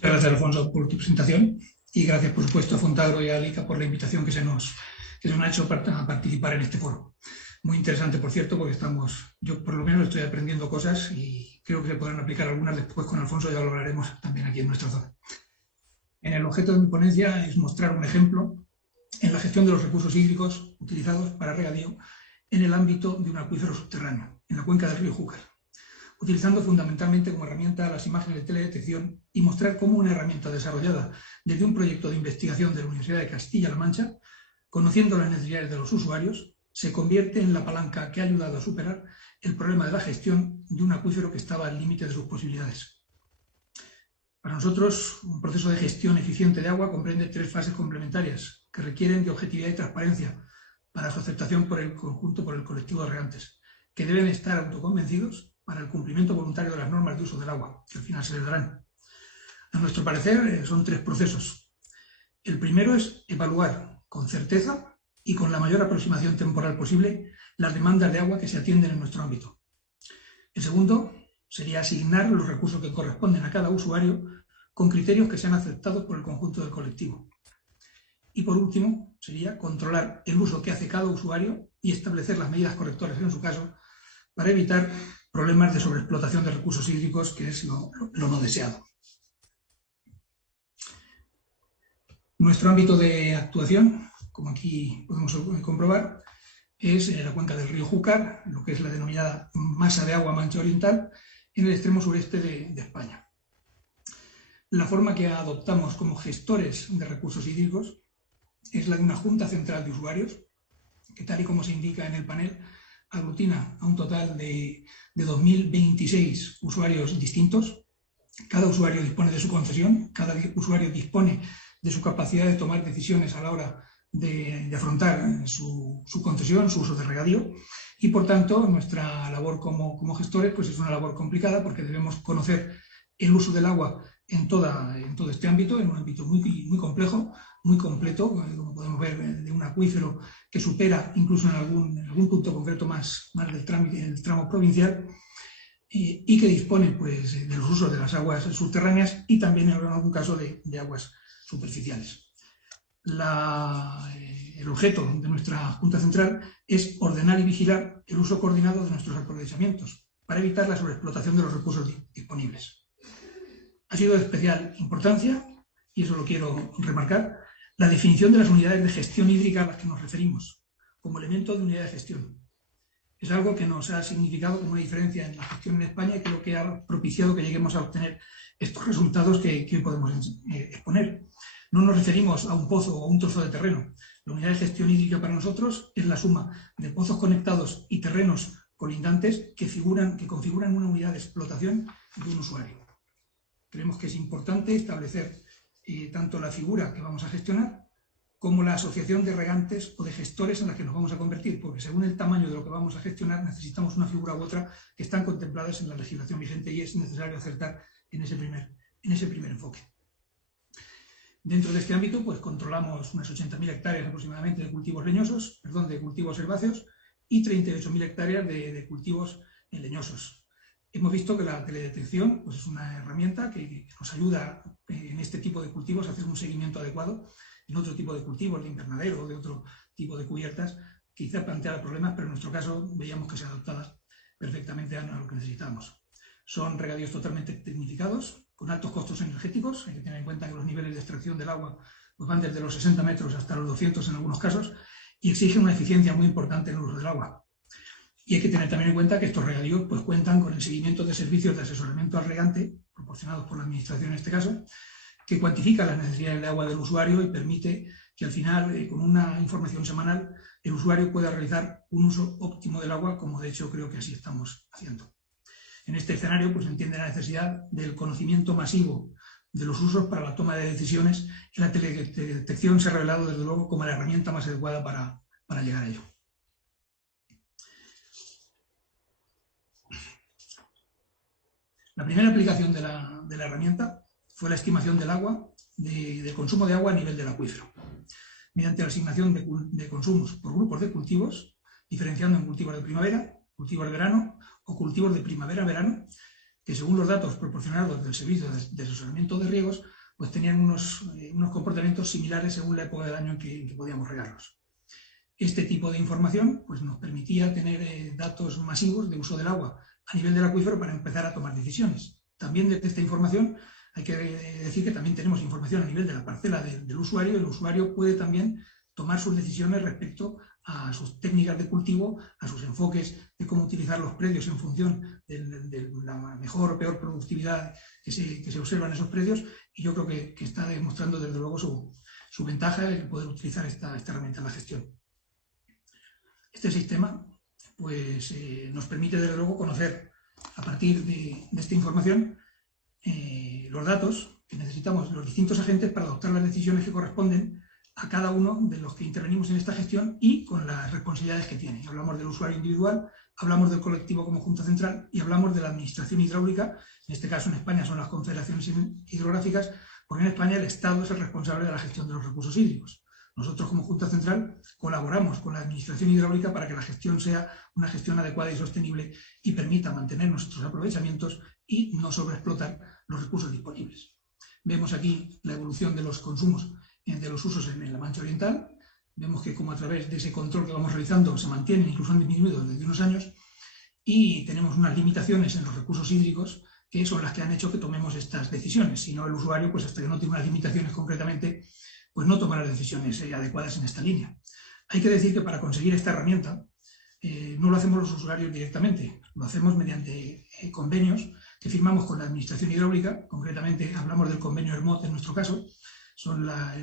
Muchas gracias, Alfonso, por tu presentación y gracias, por supuesto, a Fontagro y a Alica por la invitación que se nos ha hecho a participar en este foro. Muy interesante, por cierto, porque yo por lo menos estoy aprendiendo cosas y creo que se podrán aplicar algunas después con Alfonso, ya lo hablaremos también aquí en nuestra zona. El objeto de mi ponencia es mostrar un ejemplo en la gestión de los recursos hídricos utilizados para regadío en el ámbito de un acuífero subterráneo, en la cuenca del río Júcar, utilizando fundamentalmente como herramienta las imágenes de teledetección y mostrar cómo una herramienta desarrollada desde un proyecto de investigación de la Universidad de Castilla-La Mancha, conociendo las necesidades de los usuarios, se convierte en la palanca que ha ayudado a superar el problema de la gestión de un acuífero que estaba al límite de sus posibilidades. Para nosotros, un proceso de gestión eficiente de agua comprende 3 fases complementarias que requieren de objetividad y transparencia para su aceptación por el conjunto, por el colectivo de regantes, que deben estar autoconvencidos para el cumplimiento voluntario de las normas de uso del agua, que al final se les darán. A nuestro parecer, son 3 procesos. El primero es evaluar con certeza y con la mayor aproximación temporal posible las demandas de agua que se atienden en nuestro ámbito. El segundo sería asignar los recursos que corresponden a cada usuario con criterios que sean aceptados por el conjunto del colectivo. Y por último, sería controlar el uso que hace cada usuario y establecer las medidas correctoras en su caso para evitar problemas de sobreexplotación de recursos hídricos, que es lo no deseado. Nuestro ámbito de actuación, como aquí podemos comprobar, es la cuenca del río Júcar, lo que es la denominada masa de agua Mancha Oriental, en el extremo sureste de España. La forma que adoptamos como gestores de recursos hídricos es la de una junta central de usuarios, que tal y como se indica en el panel, aglutina a un total de 2.026 usuarios distintos. Cada usuario dispone de su concesión, cada usuario dispone de su capacidad de tomar decisiones a la hora de afrontar su concesión, su uso de regadío, y por tanto nuestra labor como gestores pues es una labor complicada porque debemos conocer el uso del agua en todo este ámbito, en un ámbito muy complejo, muy completo, como podemos ver, de un acuífero que supera incluso en algún punto concreto más del tramo provincial, y que dispone pues, de los usos de las aguas subterráneas y también en algún caso de aguas superficiales. El objeto de nuestra Junta Central es ordenar y vigilar el uso coordinado de nuestros aprovechamientos para evitar la sobreexplotación de los recursos disponibles. Ha sido de especial importancia, y eso lo quiero remarcar, la definición de las unidades de gestión hídrica a las que nos referimos, como elemento de unidad de gestión. Es algo que nos ha significado como una diferencia en la gestión en España y creo que ha propiciado que lleguemos a obtener estos resultados que hoy podemos exponer. No nos referimos a un pozo o a un trozo de terreno. La unidad de gestión hídrica para nosotros es la suma de pozos conectados y terrenos colindantes que configuran una unidad de explotación de un usuario. Creemos que es importante establecer tanto la figura que vamos a gestionar como la asociación de regantes o de gestores en la que nos vamos a convertir, porque según el tamaño de lo que vamos a gestionar necesitamos una figura u otra que están contempladas en la legislación vigente y es necesario acertar en ese primer enfoque. Dentro de este ámbito pues controlamos unas 80.000 hectáreas aproximadamente de cultivos de cultivos herbáceos y 38.000 hectáreas de cultivos leñosos. Hemos visto que la teledetección pues, es una herramienta que nos ayuda en este tipo de cultivos a hacer un seguimiento adecuado. En otro tipo de cultivos, de invernadero o de otro tipo de cubiertas, quizá plantea problemas, pero en nuestro caso veíamos que se adaptaba perfectamente a lo que necesitamos. Son regadíos totalmente tecnificados, con altos costos energéticos. Hay que tener en cuenta que los niveles de extracción del agua pues, van desde los 60 metros hasta los 200 en algunos casos y exigen una eficiencia muy importante en el uso del agua. Y hay que tener también en cuenta que estos regadíos pues, cuentan con el seguimiento de servicios de asesoramiento al regante, proporcionados por la Administración en este caso, que cuantifica las necesidades de agua del usuario y permite que al final, con una información semanal, el usuario pueda realizar un uso óptimo del agua, como de hecho creo que así estamos haciendo. En este escenario pues, se entiende la necesidad del conocimiento masivo de los usos para la toma de decisiones y la teledetección se ha revelado desde luego como la herramienta más adecuada para llegar a ello. La primera aplicación de la herramienta fue la estimación del agua, del consumo de agua a nivel del acuífero, mediante la asignación de consumos por grupos de cultivos, diferenciando en cultivos de primavera, cultivos de verano o cultivos de primavera-verano, que según los datos proporcionados del Servicio de Asesoramiento de Riegos, pues tenían unos comportamientos similares según la época del año en que podíamos regarlos. Este tipo de información pues, nos permitía tener datos masivos de uso del agua a nivel del acuífero para empezar a tomar decisiones. También de esta información hay que decir que también tenemos información a nivel de la parcela del usuario. El usuario puede también tomar sus decisiones respecto a sus técnicas de cultivo, a sus enfoques de cómo utilizar los predios en función de la mejor o peor productividad que se observa en esos predios, y yo creo que está demostrando desde luego su ventaja el poder utilizar esta herramienta en la gestión. Este sistema pues, nos permite desde luego conocer a partir de esta información los datos que necesitamos los distintos agentes para adoptar las decisiones que corresponden a cada uno de los que intervenimos en esta gestión y con las responsabilidades que tiene. Hablamos del usuario individual, hablamos del colectivo como Junta Central y hablamos de la administración hidráulica. En este caso en España son las confederaciones hidrográficas, porque en España el Estado es el responsable de la gestión de los recursos hídricos. Nosotros como Junta Central colaboramos con la administración hidráulica para que la gestión sea una gestión adecuada y sostenible y permita mantener nuestros aprovechamientos y no sobreexplotar los recursos disponibles. Vemos aquí la evolución de los consumos de los usos en la Mancha Oriental. Vemos que como a través de ese control que vamos realizando se mantienen, incluso han disminuido desde unos años, y tenemos unas limitaciones en los recursos hídricos que son las que han hecho que tomemos estas decisiones. Si no, el usuario, pues hasta que no tiene unas limitaciones concretamente, pues no tomará decisiones adecuadas en esta línea. Hay que decir que para conseguir esta herramienta no lo hacemos los usuarios directamente, lo hacemos mediante convenios que firmamos con la administración hidráulica. Concretamente hablamos del convenio ERMOT en nuestro caso. Son las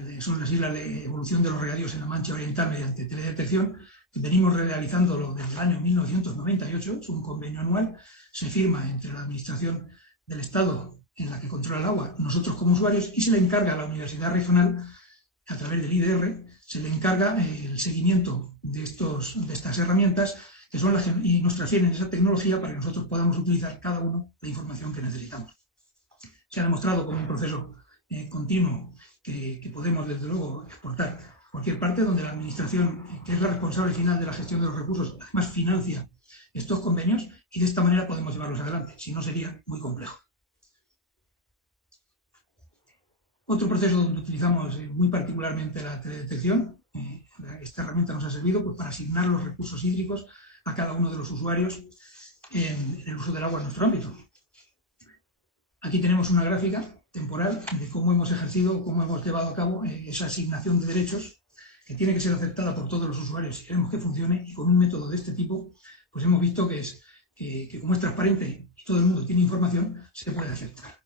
siglas de evolución de los regadíos en la Mancha Oriental mediante teledetección, que venimos realizándolo desde el año 1998, es un convenio anual, se firma entre la administración del Estado en la que controla el agua, nosotros como usuarios, y se le encarga a la Universidad Regional, a través del IDR, se le encarga el seguimiento de estas herramientas que son y nos transfieren esa tecnología para que nosotros podamos utilizar cada uno la información que necesitamos. Se ha demostrado como un proceso continuo que podemos desde luego exportar a cualquier parte donde la administración, que es la responsable final de la gestión de los recursos, además financia estos convenios, y de esta manera podemos llevarlos adelante, si no sería muy complejo. Otro proceso donde utilizamos muy particularmente la teledetección, esta herramienta nos ha servido pues, para asignar los recursos hídricos a cada uno de los usuarios en el uso del agua en nuestro ámbito. Aquí tenemos una gráfica temporal de cómo hemos ejercido, cómo hemos llevado a cabo esa asignación de derechos, que tiene que ser aceptada por todos los usuarios si queremos que funcione, y con un método de este tipo pues hemos visto que como es transparente y todo el mundo tiene información, se puede aceptar.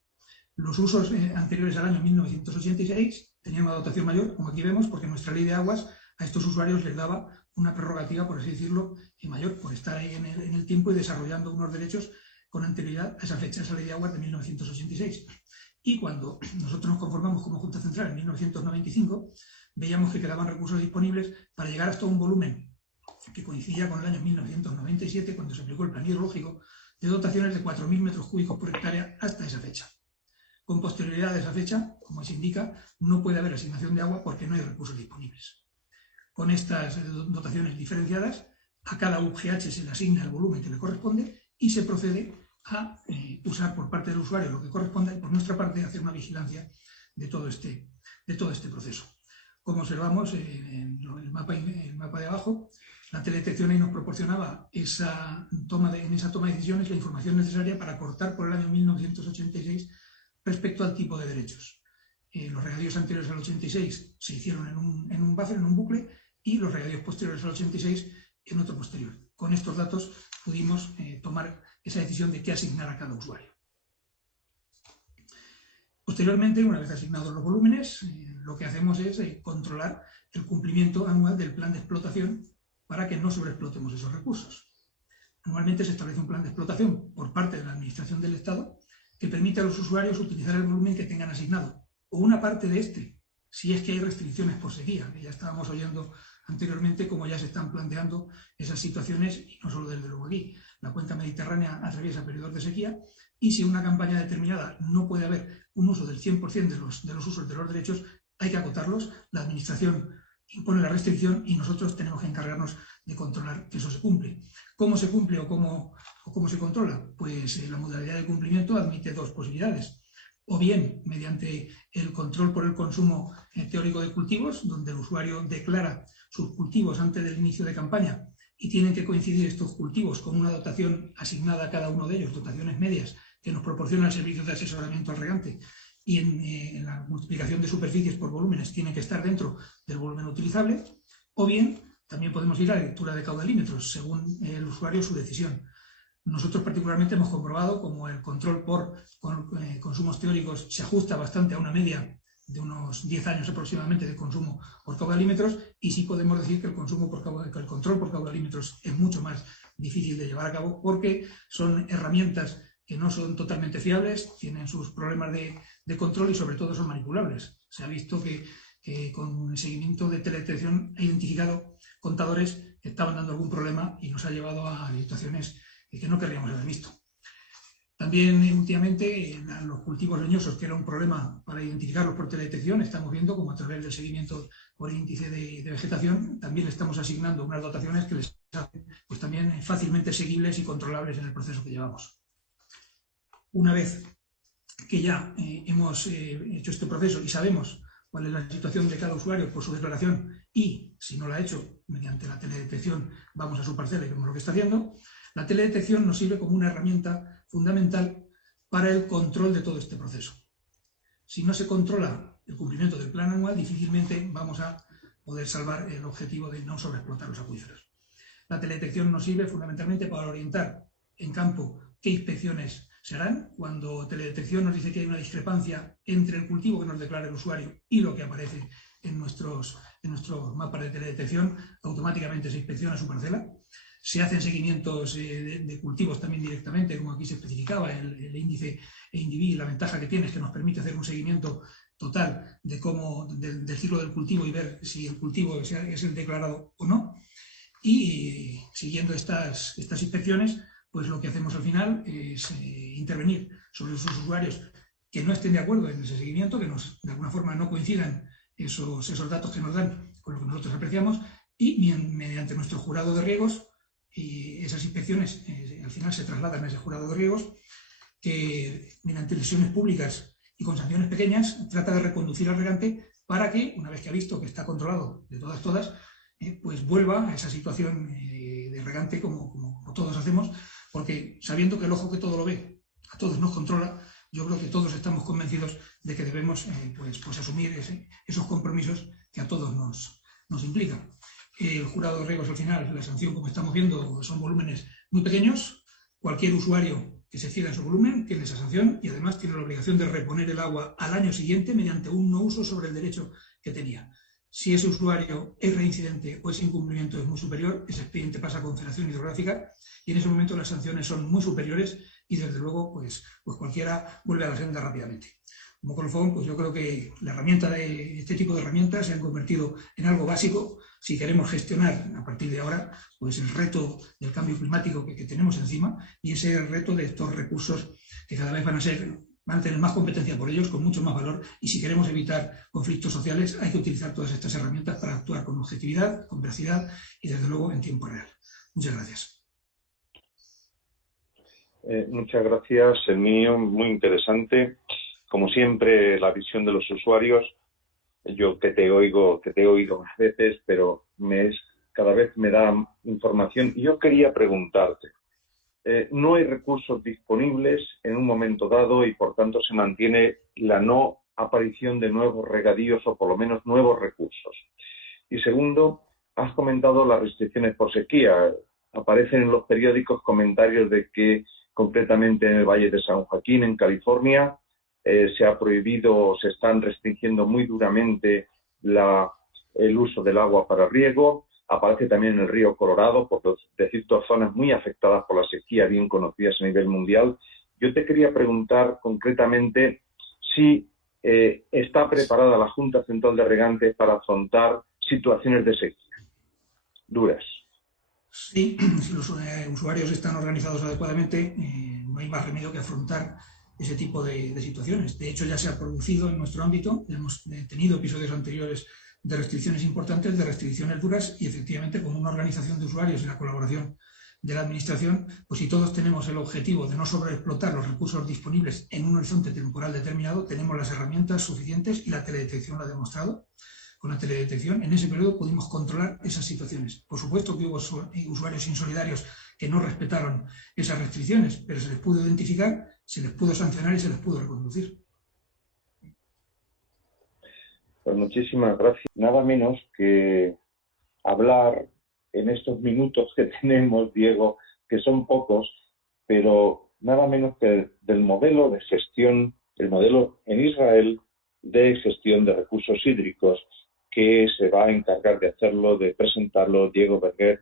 Los usos anteriores al año 1986 tenían una dotación mayor, como aquí vemos, porque nuestra ley de aguas a estos usuarios les daba una prerrogativa, por así decirlo, mayor, por estar ahí en el tiempo y desarrollando unos derechos con anterioridad a esa fecha, esa ley de aguas de 1986. Y cuando nosotros nos conformamos como Junta Central en 1995, veíamos que quedaban recursos disponibles para llegar hasta un volumen que coincidía con el año 1997, cuando se aplicó el plan hidrológico, de dotaciones de 4.000 metros cúbicos por hectárea hasta esa fecha. Con posterioridad a esa fecha, como se indica, no puede haber asignación de agua porque no hay recursos disponibles. Con estas dotaciones diferenciadas, a cada UGH se le asigna el volumen que le corresponde y se procede a usar por parte del usuario lo que corresponda y por nuestra parte hacer una vigilancia de todo este proceso. Como observamos en el mapa de abajo, la teledetección ahí nos proporcionaba en esa toma de decisiones la información necesaria para cortar por el año 1986 respecto al tipo de derechos. Los regadíos anteriores al 86 se hicieron en un buffer, en un bucle, y los regadíos posteriores al 86 en otro posterior. Con estos datos pudimos tomar esa decisión de qué asignar a cada usuario. Posteriormente, una vez asignados los volúmenes, lo que hacemos es controlar el cumplimiento anual del plan de explotación para que no sobreexplotemos esos recursos. Anualmente se establece un plan de explotación por parte de la Administración del Estado que permite a los usuarios utilizar el volumen que tengan asignado, o una parte de este, si es que hay restricciones por sequía, que ya estábamos oyendo anteriormente cómo ya se están planteando esas situaciones, y no solo desde luego aquí. La cuenca mediterránea atraviesa periodos de sequía, y si en una campaña determinada no puede haber un uso del 100% de los usos de los derechos, hay que acotarlos. La Administración impone la restricción y nosotros tenemos que encargarnos de controlar que eso se cumple. ¿Cómo se cumple o cómo se controla? Pues la modalidad de cumplimiento admite dos posibilidades. O bien mediante el control por el consumo teórico de cultivos, donde el usuario declara sus cultivos antes del inicio de campaña y tienen que coincidir estos cultivos con una dotación asignada a cada uno de ellos, dotaciones medias, que nos proporciona el servicio de asesoramiento al regante, y en la multiplicación de superficies por volúmenes tiene que estar dentro del volumen utilizable, o bien también podemos ir a la lectura de caudalímetros, según el usuario su decisión. Nosotros particularmente hemos comprobado como el control por consumos teóricos se ajusta bastante a una media de unos 10 años aproximadamente de consumo por caudalímetros, y sí podemos decir que el control por caudalímetros es mucho más difícil de llevar a cabo porque son herramientas que no son totalmente fiables, tienen sus problemas de control y sobre todo son manipulables. Se ha visto que con el seguimiento de teledetección ha identificado contadores que estaban dando algún problema y nos ha llevado a situaciones que no querríamos haber visto. También últimamente en los cultivos leñosos, que era un problema para identificarlos por teledetección, estamos viendo como a través del seguimiento por índice de vegetación también estamos asignando unas dotaciones que les hacen pues también fácilmente seguibles y controlables en el proceso que llevamos. Una vez que ya hemos hecho este proceso y sabemos cuál es la situación de cada usuario por su declaración y, si no la ha hecho, mediante la teledetección vamos a su parcela y vemos lo que está haciendo, la teledetección nos sirve como una herramienta fundamental para el control de todo este proceso. Si no se controla el cumplimiento del plan anual, difícilmente vamos a poder salvar el objetivo de no sobreexplotar los acuíferos. La teledetección nos sirve fundamentalmente para orientar en campo qué inspecciones se harán. Cuando teledetección nos dice que hay una discrepancia entre el cultivo que nos declara el usuario y lo que aparece en nuestros mapas de teledetección, automáticamente se inspecciona su parcela. Se hacen seguimientos de cultivos también directamente, como aquí se especificaba, el índice EINDIVI, la ventaja que tiene es que nos permite hacer un seguimiento total del ciclo del cultivo y ver si el cultivo es el declarado o no. Y siguiendo estas inspecciones, pues lo que hacemos al final es intervenir sobre esos usuarios que no estén de acuerdo en ese seguimiento, que de alguna forma no coincidan esos datos que nos dan con lo que nosotros apreciamos, y mediante nuestro jurado de riegos, y esas inspecciones al final se trasladan a ese jurado de riegos, que mediante lesiones públicas y con sanciones pequeñas trata de reconducir al regante para que, una vez que ha visto que está controlado de todas, pues vuelva a esa situación de regante como todos hacemos, porque sabiendo que el ojo que todo lo ve a todos nos controla, yo creo que todos estamos convencidos de que debemos pues asumir esos compromisos que a todos nos implican. El jurado de riegos al final, la sanción, como estamos viendo, son volúmenes muy pequeños. Cualquier usuario que se exceda en su volumen tiene esa sanción y además tiene la obligación de reponer el agua al año siguiente mediante un no uso sobre el derecho que tenía. Si ese usuario es reincidente o ese incumplimiento es muy superior, ese expediente pasa a Confederación Hidrográfica y en ese momento las sanciones son muy superiores y desde luego pues cualquiera vuelve a la senda rápidamente. Como colofón, pues yo creo que este tipo de herramientas se han convertido en algo básico si queremos gestionar a partir de ahora pues el reto del cambio climático que tenemos encima y ese reto de estos recursos que cada vez van a tener más competencia por ellos, con mucho más valor, y si queremos evitar conflictos sociales hay que utilizar todas estas herramientas para actuar con objetividad, con veracidad y desde luego en tiempo real. Muchas gracias. Muchas gracias, Herminio, muy interesante. Como siempre, la visión de los usuarios, yo que te he oído más veces, pero cada vez me da información. Y yo quería preguntarte, no hay recursos disponibles en un momento dado y por tanto se mantiene la no aparición de nuevos regadíos o por lo menos nuevos recursos. Y segundo, has comentado las restricciones por sequía. Aparecen en los periódicos comentarios de que concretamente en el Valle de San Joaquín, en California, se ha prohibido, se están restringiendo muy duramente el uso del agua para riego. Aparece también en el río Colorado, por decir todas zonas muy afectadas por la sequía, bien conocidas a nivel mundial. Yo te quería preguntar concretamente si está preparada la Junta Central de Regantes para afrontar situaciones de sequía duras. Sí, si los usuarios están organizados adecuadamente, no hay más remedio que afrontar ese tipo de situaciones. De hecho, ya se ha producido en nuestro ámbito, hemos tenido episodios anteriores de restricciones importantes, de restricciones duras, y efectivamente con una organización de usuarios y la colaboración de la Administración, pues si todos tenemos el objetivo de no sobreexplotar los recursos disponibles en un horizonte temporal determinado, tenemos las herramientas suficientes, y la teledetección lo ha demostrado. Con la teledetección, en ese periodo pudimos controlar esas situaciones. Por supuesto que hubo usuarios insolidarios que no respetaron esas restricciones, pero se les pudo identificar, se les pudo sancionar y se les pudo reconducir. Pues muchísimas gracias. Nada menos que hablar en estos minutos que tenemos, Diego, que son pocos, pero nada menos que del modelo de gestión, el modelo en Israel de gestión de recursos hídricos, que se va a encargar de hacerlo, de presentarlo, Diego Berger.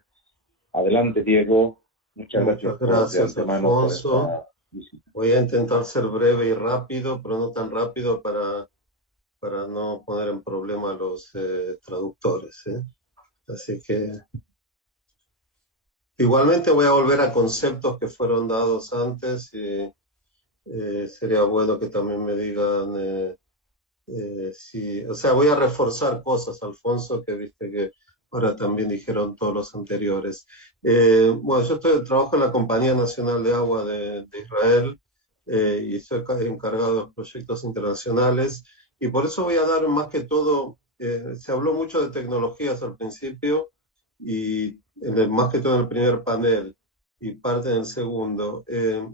Adelante, Diego. Muchas gracias, Alfonso. Voy a intentar ser breve y rápido, pero no tan rápido para no poner en problema a los traductores. Así que igualmente voy a volver a conceptos que fueron dados antes, y sería bueno que también me digan si, o sea, voy a reforzar cosas, Alfonso, que viste que ahora también dijeron todos los anteriores. Bueno, yo trabajo en la Compañía Nacional de Agua de Israel, y estoy encargado de los proyectos internacionales, y por eso voy a dar más que todo, se habló mucho de tecnologías al principio, y más que todo en el primer panel y parte en el segundo.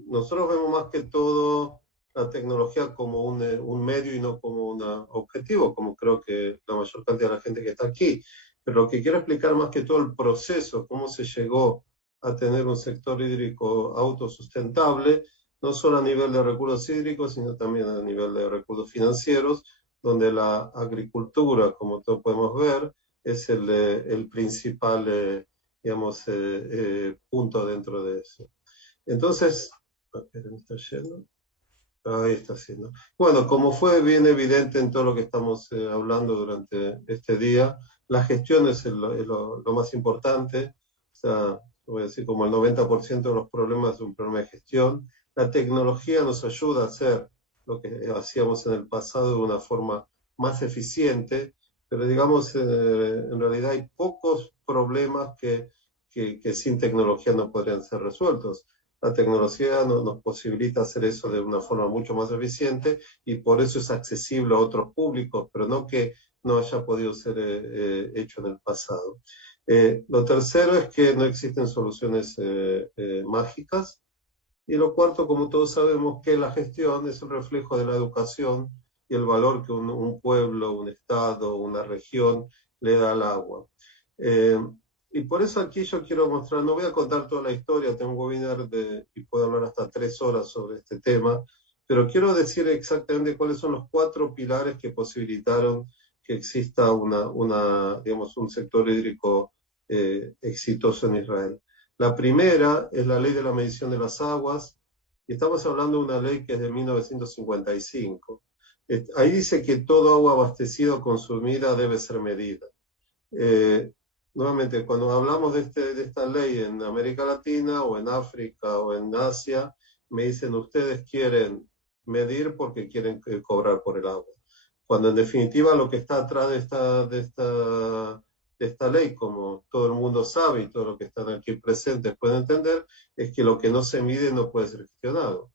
Nosotros vemos más que todo la tecnología como un medio y no como un objetivo, como creo que la mayor cantidad de la gente que está aquí. Pero lo que quiero explicar más que todo el proceso, cómo se llegó a tener un sector hídrico autosustentable, no solo a nivel de recursos hídricos, sino también a nivel de recursos financieros, donde la agricultura, como todos podemos ver, es el principal, digamos, punto dentro de eso. Entonces, me está yendo. Ahí está haciendo. Bueno, como fue bien evidente en todo lo que estamos hablando durante este día, la gestión es lo más importante. O sea, voy a decir, como el 90% de los problemas es un problema de gestión. La tecnología nos ayuda a hacer lo que hacíamos en el pasado de una forma más eficiente, pero digamos, en realidad hay pocos problemas que sin tecnología no podrían ser resueltos. La tecnología nos posibilita hacer eso de una forma mucho más eficiente, y por eso es accesible a otros públicos, pero no que no haya podido ser hecho en el pasado. Lo tercero es que no existen soluciones mágicas. Y lo cuarto, como todos sabemos, que la gestión es el reflejo de la educación y el valor que un pueblo, un estado, una región le da al agua. Y por eso aquí yo quiero mostrar, no voy a contar toda la historia, tengo un webinar y puedo hablar hasta 3 horas sobre este tema, pero quiero decir exactamente cuáles son los 4 pilares que posibilitaron que exista digamos, un sector hídrico exitoso en Israel. La primera es la ley de la medición de las aguas, y estamos hablando de una ley que es de 1955. Ahí dice que todo agua abastecida o consumida debe ser medida. Nuevamente, cuando hablamos de esta ley en América Latina o en África o en Asia, me dicen, ustedes quieren medir porque quieren cobrar por el agua. Cuando en definitiva lo que está atrás de esta ley, como todo el mundo sabe y todos los que están aquí presentes pueden entender, es que lo que no se mide no puede ser gestionado,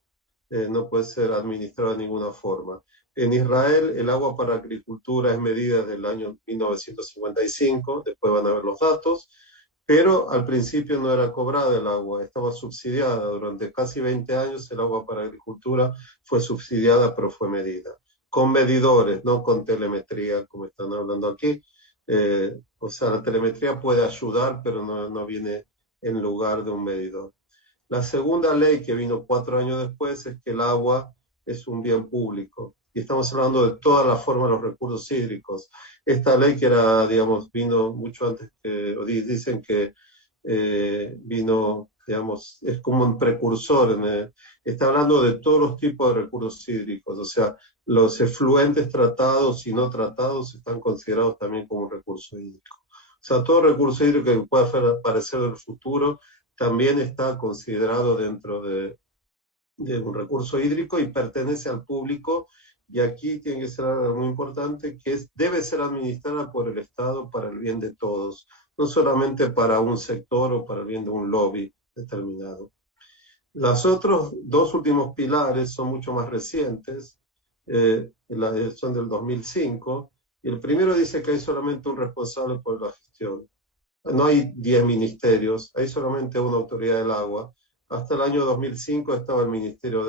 no puede ser administrado de ninguna forma. En Israel, el agua para agricultura es medida desde el año 1955, después van a ver los datos, pero al principio no era cobrada el agua, estaba subsidiada. Durante casi 20 años el agua para agricultura fue subsidiada, pero fue medida. Con medidores, no con telemetría, como están hablando aquí. O sea, la telemetría puede ayudar, pero no viene en lugar de un medidor. La segunda ley, que vino 4 años después, es que el agua es un bien público. Y estamos hablando de todas las formas de los recursos hídricos. Esta ley que era, digamos, vino mucho antes dicen que vino, digamos, es como un precursor. Está hablando de todos los tipos de recursos hídricos. O sea, los efluentes tratados y no tratados están considerados también como un recurso hídrico. O sea, todo recurso hídrico que pueda aparecer en el futuro también está considerado dentro de un recurso hídrico y pertenece al público, y aquí tiene que ser algo muy importante, que debe ser administrada por el Estado para el bien de todos, no solamente para un sector o para el bien de un lobby determinado. Los otros dos últimos pilares son mucho más recientes, son del 2005, y el primero dice que hay solamente un responsable por la gestión. No hay 10 ministerios, hay solamente una autoridad del agua. Hasta el año 2005 estaba el Ministerio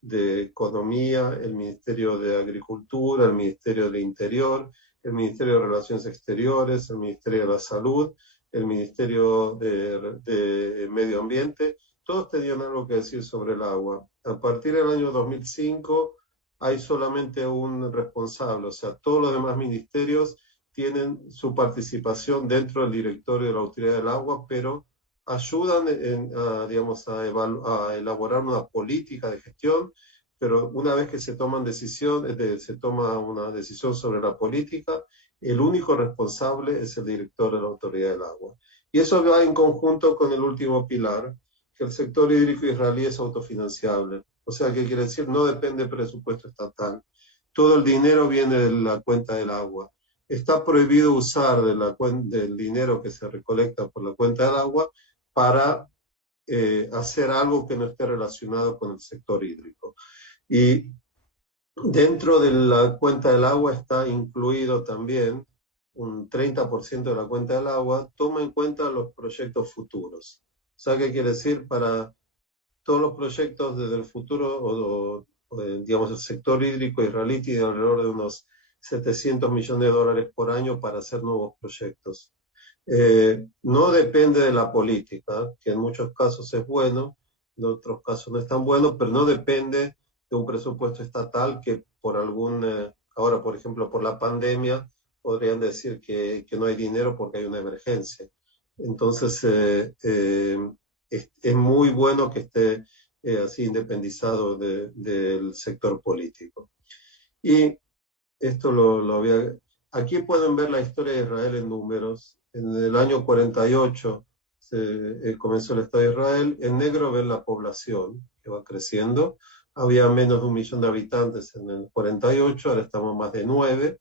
de Economía, el Ministerio de Agricultura, el Ministerio del Interior, el Ministerio de Relaciones Exteriores, el Ministerio de la Salud, el Ministerio de Medio Ambiente. Todos tenían algo que decir sobre el agua. A partir del año 2005 hay solamente un responsable, o sea, todos los demás ministerios tienen su participación dentro del directorio de la Autoridad del Agua, pero ayudan a elaborar una política de gestión, pero una vez que se toman se toma una decisión sobre la política, el único responsable es el director de la Autoridad del Agua. Y eso va en conjunto con el último pilar, que el sector hídrico israelí es autofinanciable. O sea, ¿qué quiere decir? No depende del presupuesto estatal. Todo el dinero viene de la cuenta del agua. Está prohibido usar del dinero que se recolecta por la cuenta del agua para hacer algo que no esté relacionado con el sector hídrico. Y dentro de la cuenta del agua está incluido también un 30% de la cuenta del agua, toma en cuenta los proyectos futuros. O sea, ¿qué quiere decir? Para todos los proyectos desde el futuro, digamos, el sector hídrico israelí tiene alrededor de unos 700 millones de dólares por año para hacer nuevos proyectos. No depende de la política, que en muchos casos es bueno, en otros casos no es tan bueno, pero no depende de un presupuesto estatal que por ahora por ejemplo por la pandemia, podrían decir que no hay dinero porque hay una emergencia. Entonces es muy bueno que esté así independizado del sector político. Y esto lo había... Aquí pueden ver la historia de Israel en números. En el año 48 comenzó el Estado de Israel. En negro ven la población que va creciendo. Había menos de 1 millón de habitantes en el 48, ahora estamos más de 9.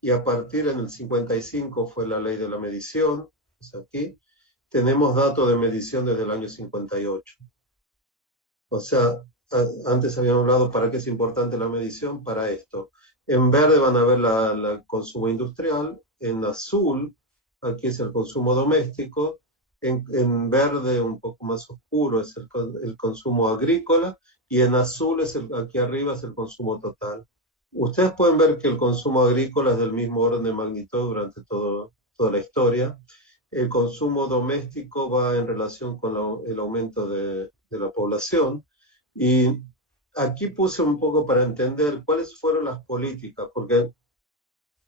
Y a partir en el 55 fue la ley de la medición. Pues aquí tenemos datos de medición desde el año 58. O sea, antes habíamos hablado para qué es importante la medición, para esto. En verde van a ver el consumo industrial, en azul, aquí es el consumo doméstico, en verde un poco más oscuro es el consumo agrícola, y en azul aquí arriba es el consumo total. Ustedes pueden ver que el consumo agrícola es del mismo orden de magnitud durante toda la historia. El consumo doméstico va en relación con el aumento de la población. Y aquí puse un poco para entender cuáles fueron las políticas, porque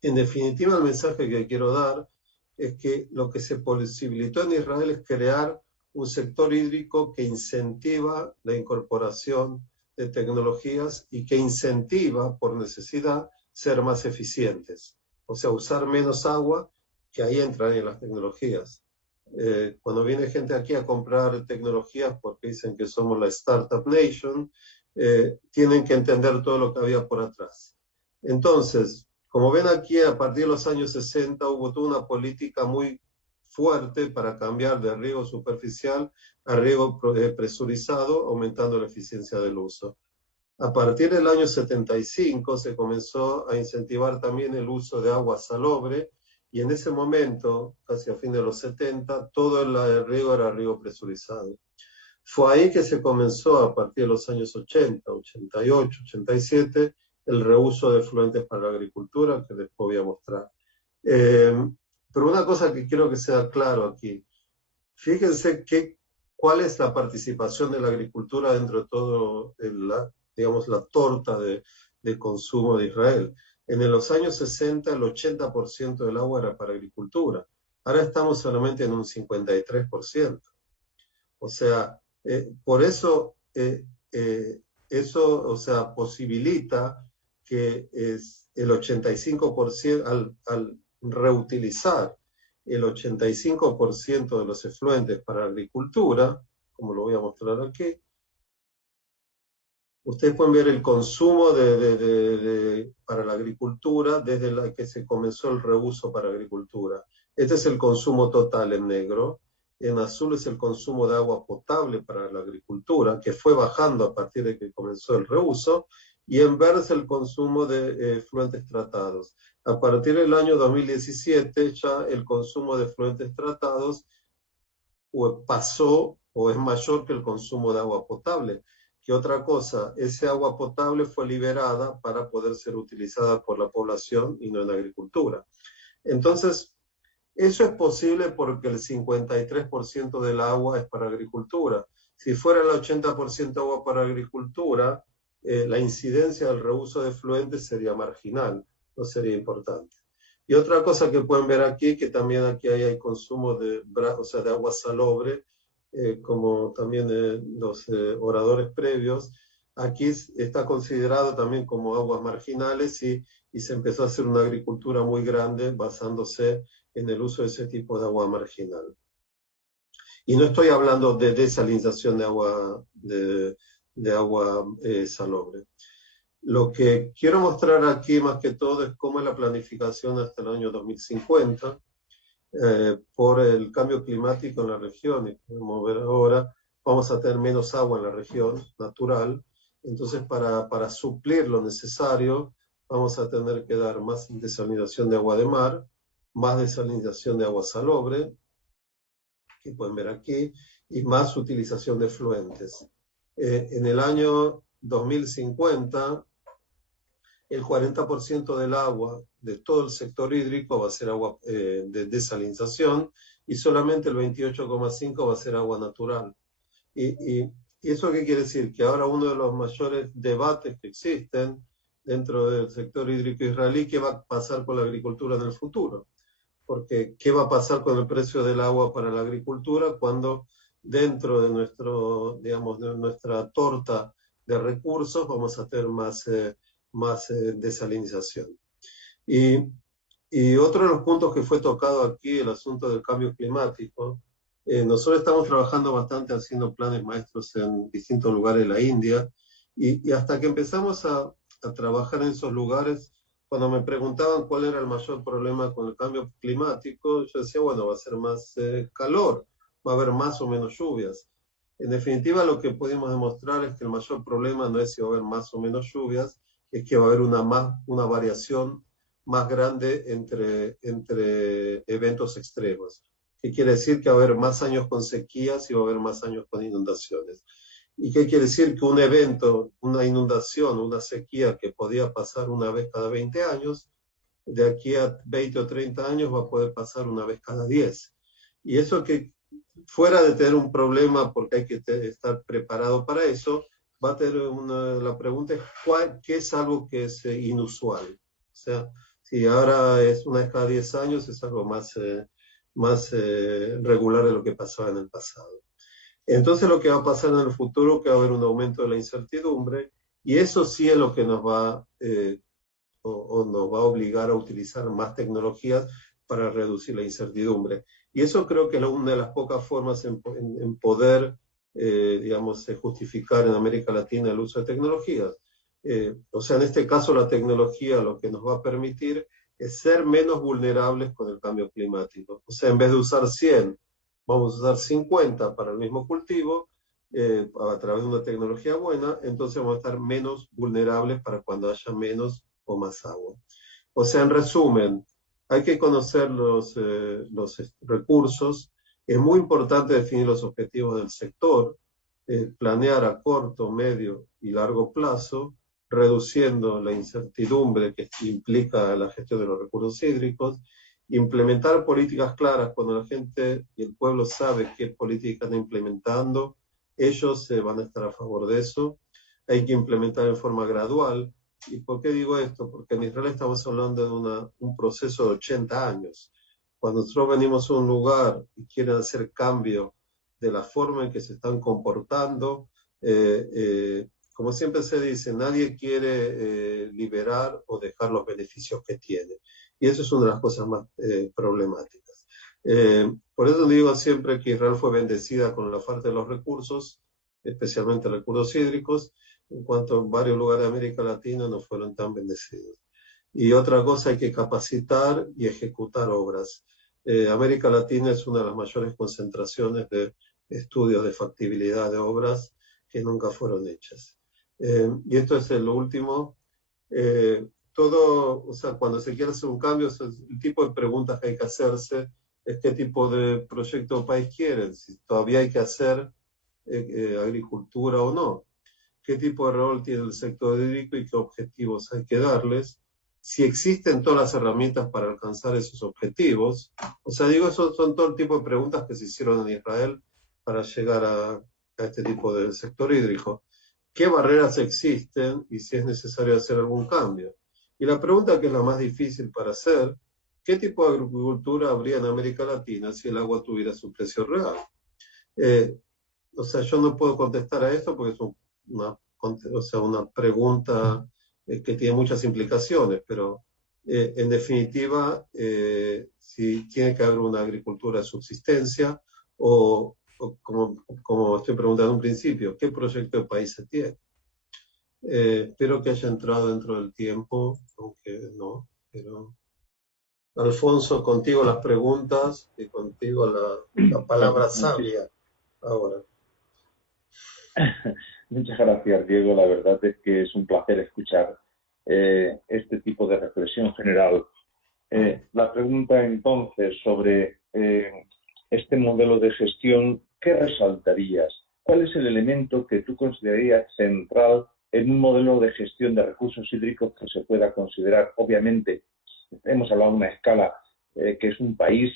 en definitiva el mensaje que quiero dar es que lo que se posibilitó en Israel es crear un sector hídrico que incentiva la incorporación de tecnologías y que incentiva, por necesidad, ser más eficientes. O sea, usar menos agua, que ahí entran en las tecnologías. Cuando viene gente aquí a comprar tecnologías porque dicen que somos la Startup Nation, tienen que entender todo lo que había por atrás. Entonces, como ven aquí, a partir de los años 60 hubo toda una política muy fuerte para cambiar de riego superficial a riego presurizado, aumentando la eficiencia del uso. A partir del año 75 se comenzó a incentivar también el uso de agua salobre, y en ese momento, casi a fin de los 70, todo el riego era riego presurizado. Fue ahí que se comenzó, a partir de los años 80, 88, 87, el reuso de efluentes para la agricultura, que después voy a mostrar. Pero una cosa que quiero que sea claro aquí, fíjense cuál es la participación de la agricultura dentro de todo, la torta de consumo de Israel. En los años 60 el 80% del agua era para agricultura. Ahora estamos solamente en un 53%. O sea, por eso eso, o sea, posibilita que el 85%, al reutilizar el 85% de los efluentes para agricultura, como lo voy a mostrar aquí, ustedes pueden ver el consumo para la agricultura desde la que se comenzó el reuso para agricultura. Este es el consumo total en negro. En azul es el consumo de agua potable para la agricultura, que fue bajando a partir de que comenzó el reuso. Y en verde es el consumo de efluentes tratados. A partir del año 2017 ya el consumo de efluentes tratados pasó o es mayor que el consumo de agua potable. Que otra cosa, ese agua potable fue liberada para poder ser utilizada por la población y no en agricultura. Entonces, eso es posible porque el 53% del agua es para agricultura. Si fuera el 80% agua para agricultura, la incidencia del reuso de efluentes sería marginal, no sería importante. Y otra cosa que pueden ver aquí, que también aquí hay consumo de agua salobre, como también los oradores previos, aquí está considerado también como aguas marginales y se empezó a hacer una agricultura muy grande basándose en el uso de ese tipo de agua marginal. Y no estoy hablando de desalinización de agua salobre. Lo que quiero mostrar aquí más que todo es cómo es la planificación hasta el año 2050 por el cambio climático en la región. Y podemos ver ahora, vamos a tener menos agua en la región natural. Entonces, para suplir lo necesario, vamos a tener que dar más desalinización de agua de mar, más desalinización de agua salobre, que pueden ver aquí, y más utilización de efluentes. En el año 2050, el 40% del agua de todo el sector hídrico va a ser agua de desalinización y solamente el 28,5% va a ser agua natural. ¿Y eso qué quiere decir? Que ahora uno de los mayores debates que existen dentro del sector hídrico israelí, ¿qué va a pasar con la agricultura en el futuro? Porque ¿qué va a pasar con el precio del agua para la agricultura cuando dentro de de nuestra torta de recursos vamos a tener más desalinización? Y otro de los puntos que fue tocado aquí, el asunto del cambio climático, nosotros estamos trabajando bastante haciendo planes maestros en distintos lugares de la India, y hasta que empezamos a trabajar en esos lugares, cuando me preguntaban cuál era el mayor problema con el cambio climático, yo decía, bueno, va a ser más calor, va a haber más o menos lluvias. En definitiva, lo que pudimos demostrar es que el mayor problema no es si va a haber más o menos lluvias, es que va a haber una variación más grande entre eventos extremos. ¿Qué quiere decir? Que va a haber más años con sequías y va a haber más años con inundaciones. ¿Y qué quiere decir? Que un evento, una inundación, una sequía que podía pasar una vez cada 20 años, de aquí a 20 o 30 años va a poder pasar una vez cada 10. Y eso que fuera de tener un problema, porque hay que estar preparado para eso, va a tener la pregunta es ¿qué es algo que es inusual? O sea, si ahora es una vez cada 10 años, es algo más regular de lo que pasaba en el pasado. Entonces lo que va a pasar en el futuro es que va a haber un aumento de la incertidumbre, y eso sí es lo que nos va nos va a obligar a utilizar más tecnologías para reducir la incertidumbre. Y eso creo que es una de las pocas formas en poder, justificar en América Latina el uso de tecnologías. O sea, en este caso la tecnología lo que nos va a permitir es ser menos vulnerables con el cambio climático. O sea, en vez de usar 100, vamos a usar 50 para el mismo cultivo, a través de una tecnología buena, entonces vamos a estar menos vulnerables para cuando haya menos o más agua. O sea, en resumen, hay que conocer los recursos, es muy importante definir los objetivos del sector, planear a corto, medio y largo plazo, reduciendo la incertidumbre que implica la gestión de los recursos hídricos, implementar políticas claras. Cuando la gente y el pueblo sabe qué políticas están implementando, ellos van a estar a favor de eso. Hay que implementar en forma gradual. ¿Y por qué digo esto? Porque en Israel estamos hablando de un proceso de 80 años. Cuando nosotros venimos a un lugar y quieren hacer cambio de la forma en que se están comportando, como siempre se dice, nadie quiere liberar o dejar los beneficios que tiene. Y eso es una de las cosas más problemáticas. Por eso digo siempre que Israel fue bendecida con la falta de los recursos, especialmente recursos hídricos, en cuanto a varios lugares de América Latina no fueron tan bendecidos. Y otra cosa, hay que capacitar y ejecutar obras. América Latina es una de las mayores concentraciones de estudios de factibilidad de obras que nunca fueron hechas. Y esto es lo último. O sea, cuando se quiere hacer un cambio, el tipo de preguntas que hay que hacerse es qué tipo de proyecto o país quieren, si todavía hay que hacer agricultura o no, qué tipo de rol tiene el sector hídrico y qué objetivos hay que darles, si existen todas las herramientas para alcanzar esos objetivos. O sea, digo, esos son todo el tipo de preguntas que se hicieron en Israel para llegar a este tipo de sector hídrico. ¿Qué barreras existen y si es necesario hacer algún cambio? Y la pregunta que es la más difícil para hacer, ¿qué tipo de agricultura habría en América Latina si el agua tuviera su precio real? O sea, yo no puedo contestar a esto porque es una pregunta que tiene muchas implicaciones, pero en definitiva, si tiene que haber una agricultura de subsistencia o como estoy preguntando en un principio, ¿qué proyecto de país se tiene? Espero que haya entrado dentro del tiempo, aunque no, pero Alfonso, contigo las preguntas y contigo la palabra sabia ahora. Muchas gracias, Diego. La verdad es que es un placer escuchar este tipo de reflexión general. La pregunta entonces sobre este modelo de gestión, ¿qué resaltarías? ¿Cuál es el elemento que tú considerarías central en un modelo de gestión de recursos hídricos que se pueda considerar? Obviamente, hemos hablado de una escala que es un país,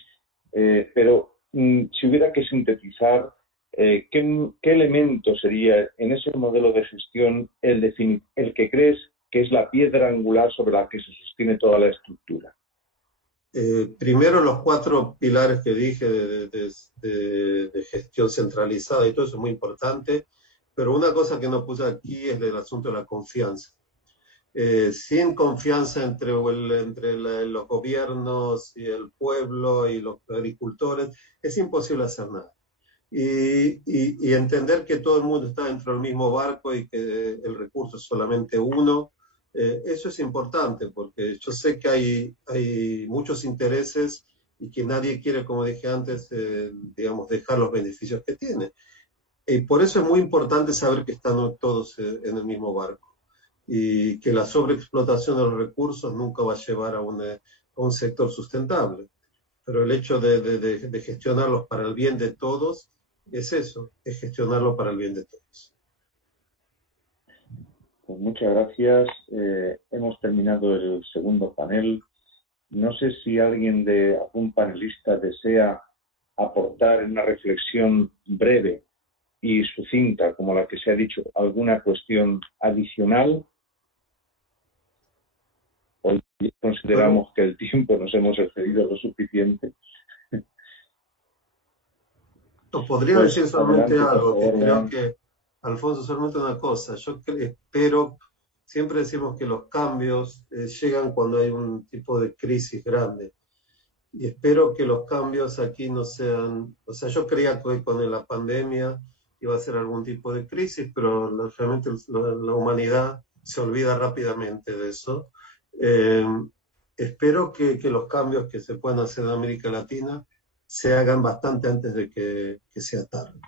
pero si hubiera que sintetizar, ¿qué elemento sería en ese modelo de gestión el que crees que es la piedra angular sobre la que se sostiene toda la estructura? Primero, los 4 pilares que dije de gestión centralizada, y todo eso es muy importante, pero una cosa que no puse aquí es el asunto de la confianza. Sin confianza entre los gobiernos y el pueblo y los agricultores, es imposible hacer nada. Y entender que todo el mundo está dentro del mismo barco y que el recurso es solamente uno, eso es importante, porque yo sé que hay muchos intereses y que nadie quiere, como dije antes, digamos, dejar los beneficios que tiene. Y por eso es muy importante saber que están todos en el mismo barco y que la sobreexplotación de los recursos nunca va a llevar a un sector sustentable. Pero el hecho de gestionarlos para el bien de todos es eso, es gestionarlo para el bien de todos. Pues muchas gracias. Hemos terminado el segundo panel. No sé si algún panelista desea aportar en una reflexión breve y sucinta, como la que se ha dicho, alguna cuestión adicional. Hoy consideramos que el tiempo nos hemos excedido lo suficiente. Podría decir solamente algo, que creo que, Alfonso, solamente una cosa. Yo espero, siempre decimos que los cambios llegan cuando hay un tipo de crisis grande. Y espero que los cambios aquí no sean, o sea, yo creía que con la pandemia iba a ser algún tipo de crisis, pero realmente la humanidad se olvida rápidamente de eso. Espero que los cambios que se puedan hacer en América Latina se hagan bastante antes de que sea tarde.